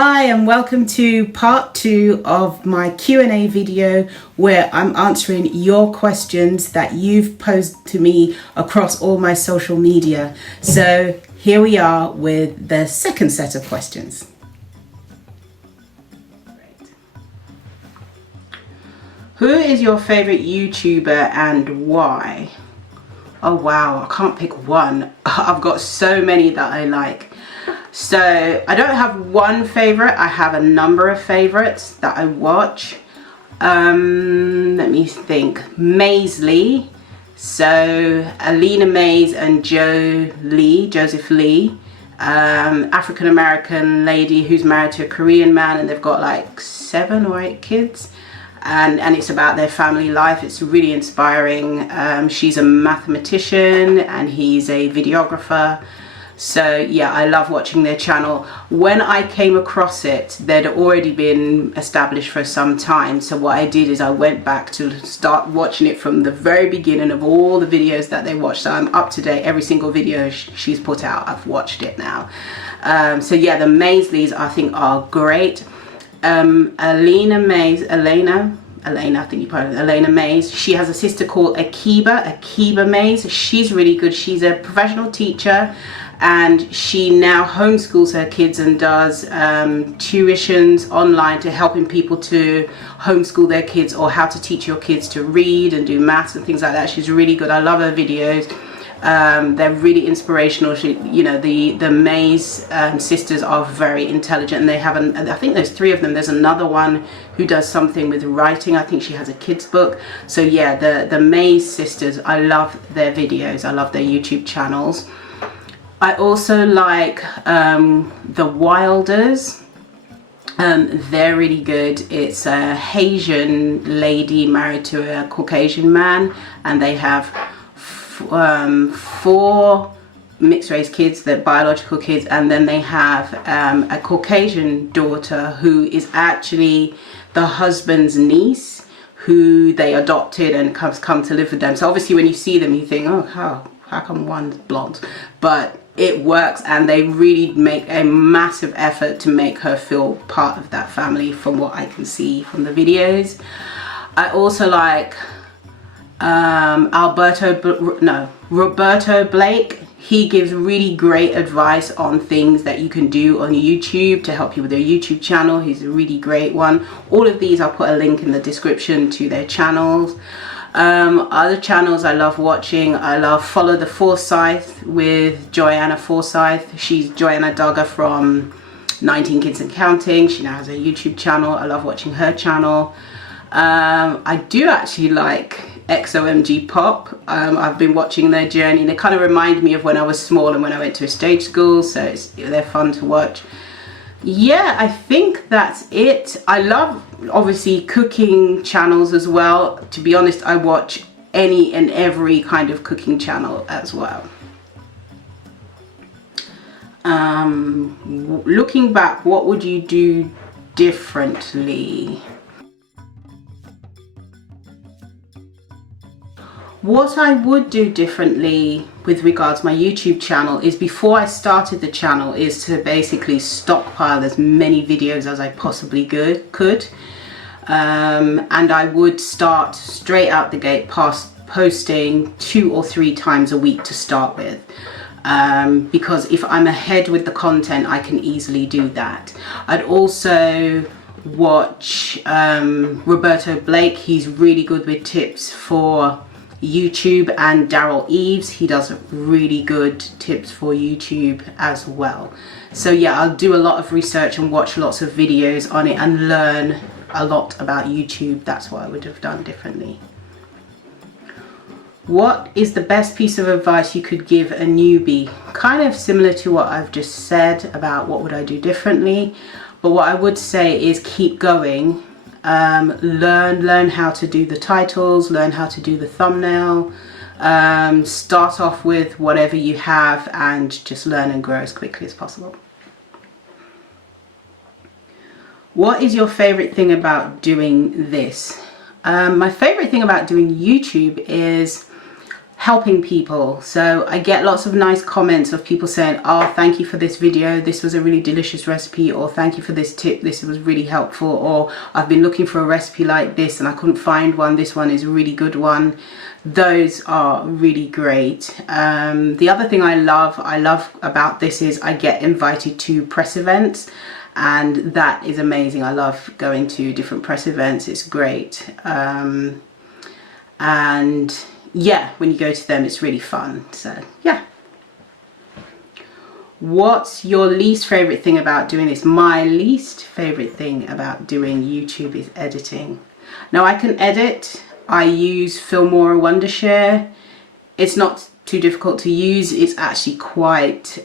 Hi and welcome to part 2 of my Q&A video where I'm answering your questions that you've posed to me across all my social media. So here we are with the second set of questions. Who is your favorite YouTuber and why? Oh wow, I can't pick one. I've got so many that I like. So I don't have one favorite, I have a number of favorites that I watch. Let me think. Maisley, so Alina Mays and Joseph Lee, African American lady who's married to a Korean man and they've got like 7 or 8 kids. And it's about their family life. It's really inspiring. She's a mathematician and he's a videographer. So yeah, I love watching their channel. When I came across it, they'd already been established for some time. So what I did is I went back to start watching it from the very beginning of all the videos that they watched. So I'm up to date. Every single video she's put out, I've watched it now. So yeah, the Maisleys I think are great. Elena, I think you probably Elena Mays. She has a sister called Akiba Mays. She's really good. She's a professional teacher and she now homeschools her kids and does tuitions online to helping people to homeschool their kids or how to teach your kids to read and do maths and things like that. She's really good. I love her videos. They're really inspirational. The Mays sisters are very intelligent and they have I think there's 3 of them. There's another one who does something with writing. I think she has a kids book. So yeah, the Mays sisters, I love their videos. I love their YouTube channels. I also like the Wilders. They're really good. It's a Haitian lady married to a Caucasian man and they have 4 mixed race kids, they're biological kids, and then they have a Caucasian daughter who is actually the husband's niece who they adopted and come to live with them. So obviously when you see them you think, oh, how come one's blonde? But it works and they really make a massive effort to make her feel part of that family from what I can see from the videos. I also like Roberto Blake. He gives really great advice on things that you can do on YouTube to help you with your YouTube channel. He's a really great one. All of these, I'll put a link in the description to their channels. Other channels I love watching, I love Follow the Forsyth with Joanna Forsyth. She's Joanna Duggar from 19 Kids and Counting. She now has a YouTube channel. I love watching her channel. I do actually like XOMG Pop. I've been watching their journey. They kind of remind me of when I was small and when I went to a stage school, so they're fun to watch. Yeah, I think that's it. I love obviously cooking channels as well. To be honest, I watch any and every kind of cooking channel as well. Looking back, what would you do differently? What I would do differently with regards to my YouTube channel is before I started the channel is to basically stockpile as many videos as I possibly could. And I would start straight out the gate posting 2 or 3 times a week to start with. Because if I'm ahead with the content, I can easily do that. I'd also watch Roberto Blake. He's really good with tips for YouTube, and Daryl Eves, he does really good tips for YouTube as well. So yeah, I'll do a lot of research and watch lots of videos on it and learn a lot about YouTube. That's what I would have done differently. What is the best piece of advice you could give a newbie? Kind of similar to what I've just said about what would I do differently, but what I would say is keep going. Learn how to do the titles, learn how to do the thumbnail, start off with whatever you have and just learn and grow as quickly as possible. What is your favorite thing about doing this? My favorite thing about doing YouTube is helping people. So I get lots of nice comments of people saying, oh, thank you for this video, this was a really delicious recipe, or thank you for this tip, this was really helpful, or I've been looking for a recipe like this and I couldn't find one, this one is a really good one. Those are really great. The other thing I love about this is I get invited to press events, and that is amazing. I love going to different press events, it's great. And yeah, when you go to them it's really fun. So yeah. What's your least favorite thing about doing this? My least favorite thing about doing YouTube is editing. Now I can edit. I use Filmora Wondershare. It's not too difficult to use. It's actually quite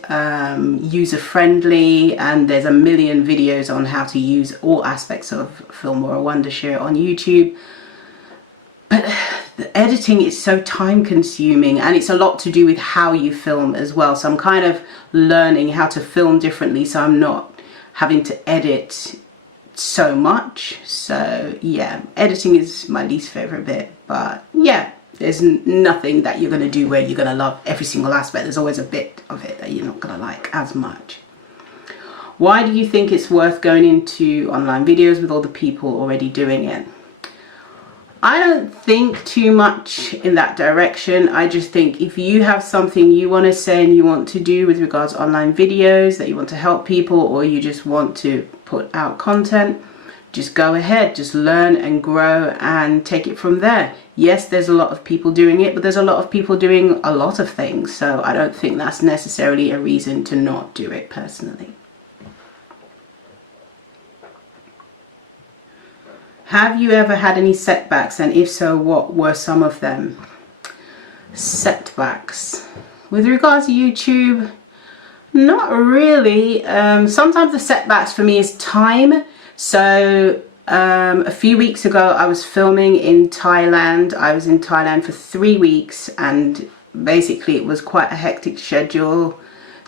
user-friendly, and there's a million videos on how to use all aspects of Filmora Wondershare on YouTube. But the editing is so time consuming, and it's a lot to do with how you film as well. So I'm kind of learning how to film differently, so I'm not having to edit so much. So yeah, editing is my least favorite bit, but yeah, there's nothing that you're going to do where you're going to love every single aspect. There's always a bit of it that you're not going to like as much. Why do you think it's worth going into online videos with all the people already doing it? I don't think too much in that direction. I just think if you have something you want to say and you want to do with regards to online videos, that you want to help people, or you just want to put out content, just go ahead, just learn and grow and take it from there. Yes, there's a lot of people doing it, but there's a lot of people doing a lot of things. So I don't think that's necessarily a reason to not do it personally. Have you ever had any setbacks, and if so, what were some of them? Setbacks. With regards to YouTube, not really. Sometimes the setbacks for me is time. So a few weeks ago I was filming in Thailand. I was in Thailand for 3 weeks, and basically it was quite a hectic schedule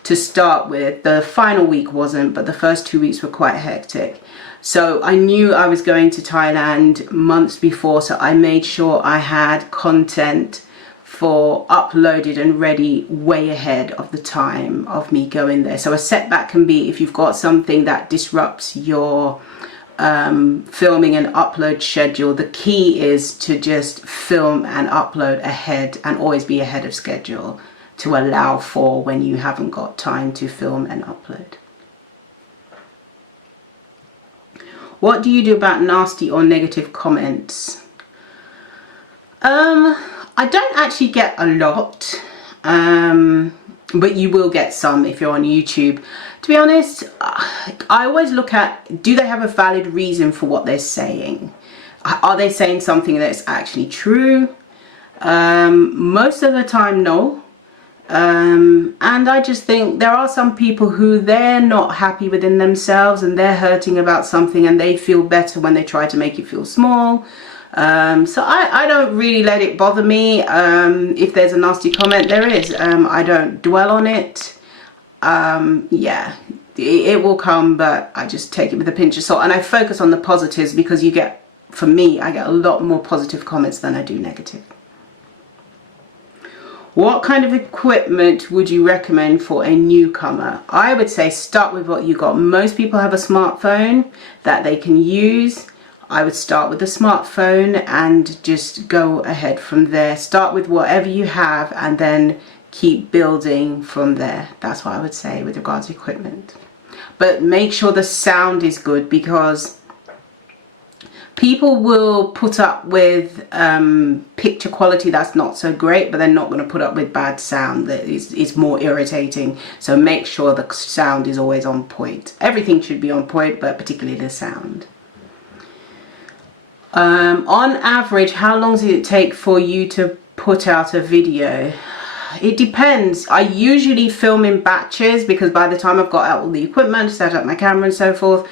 to start with. The final week wasn't, but the first 2 weeks were quite hectic. So I knew I was going to Thailand months before, so I made sure I had content for uploaded and ready way ahead of the time of me going there. So a setback can be if you've got something that disrupts your filming and upload schedule. The key is to just film and upload ahead and always be ahead of schedule to allow for when you haven't got time to film and upload. What do you do about nasty or negative comments? I don't actually get a lot, but you will get some if you're on YouTube. To be honest, I always look at, do they have a valid reason for what they're saying? Are they saying something that's actually true? Most of the time, no. And I just think there are some people who they're not happy within themselves and they're hurting about something, and they feel better when they try to make you feel small. So I don't really let it bother me. If there's a nasty comment, there is. I don't dwell on it. Yeah, it will come, but I just take it with a pinch of salt, and I focus on the positives, because you get, for me, I get a lot more positive comments than I do negative. What kind of equipment would you recommend for a newcomer? I would say start with what you got. Most people have a smartphone that they can use. I would start with the smartphone and just go ahead from there. Start with whatever you have and then keep building from there. That's what I would say with regards to equipment. But make sure the sound is good, because people will put up with picture quality that's not so great, but they're not going to put up with bad sound that is more irritating. So make sure the sound is always on point. Everything should be on point, but particularly the sound. On average, how long does it take for you to put out a video? It depends. I usually film in batches, because by the time I've got out all the equipment, set up my camera and so forth,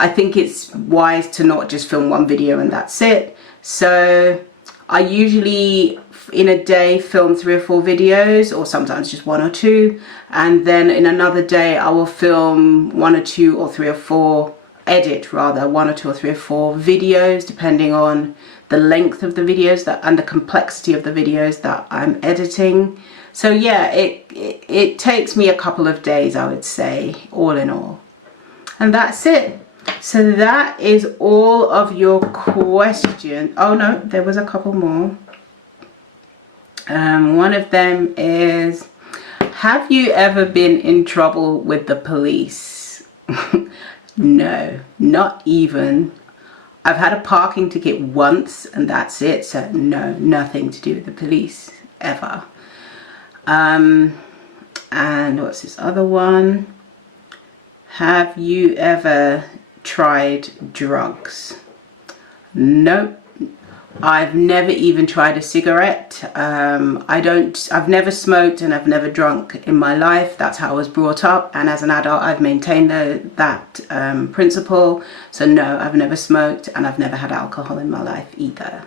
I think it's wise to not just film one video and that's it. So I usually in a day film 3 or 4 videos, or sometimes just 1 or 2, and then in another day I will film 1 or 2 or 3 or 4, edit rather 1 or 2 or 3 or 4 videos, depending on the length of the videos and the complexity of the videos that I'm editing. So yeah, it takes me a couple of days, I would say, all in all. And that's it. So that is all of your questions. Oh no, there was a couple more. One of them is, have you ever been in trouble with the police? No, not even. I've had a parking ticket once and that's it. So no, nothing to do with the police ever. And what's this other one? Have you ever tried drugs? Nope. I've never even tried a cigarette. I've never smoked and I've never drunk in my life. That's how I was brought up, and as an adult I've maintained that principle. So no, I've never smoked and I've never had alcohol in my life either.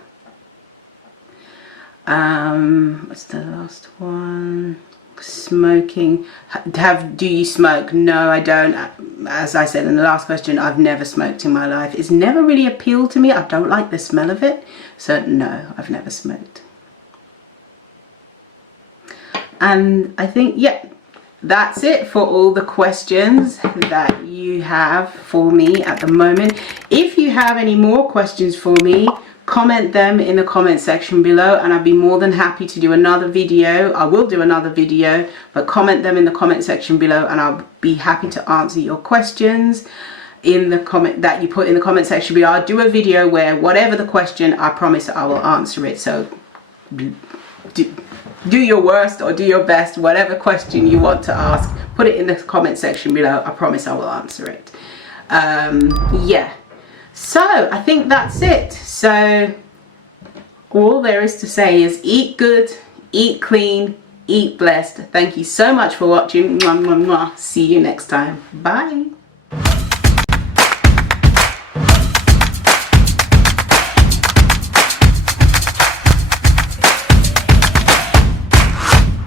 What's the last one? Smoking. Do you smoke? No, I don't. As I said in the last question, I've never smoked in my life. It's never really appealed to me. I don't like the smell of it. So no, I've never smoked. And I think, yeah, that's it for all the questions that you have for me at the moment. If you have any more questions for me, comment them in the comment section below and I'll be more than happy to do another video. I will do another video, but comment them in the comment section below and I'll be happy to answer your questions in the comment that you put in the comment section below. I'll do a video where whatever the question, I promise I will answer it. So do your worst or do your best, whatever question you want to ask, put it in the comment section below. I promise I will answer it. Yeah. So I think that's it. So all there is to say is eat good, eat clean, eat blessed. Thank you so much for watching. Mwah, mwah, mwah. See you next time. Bye.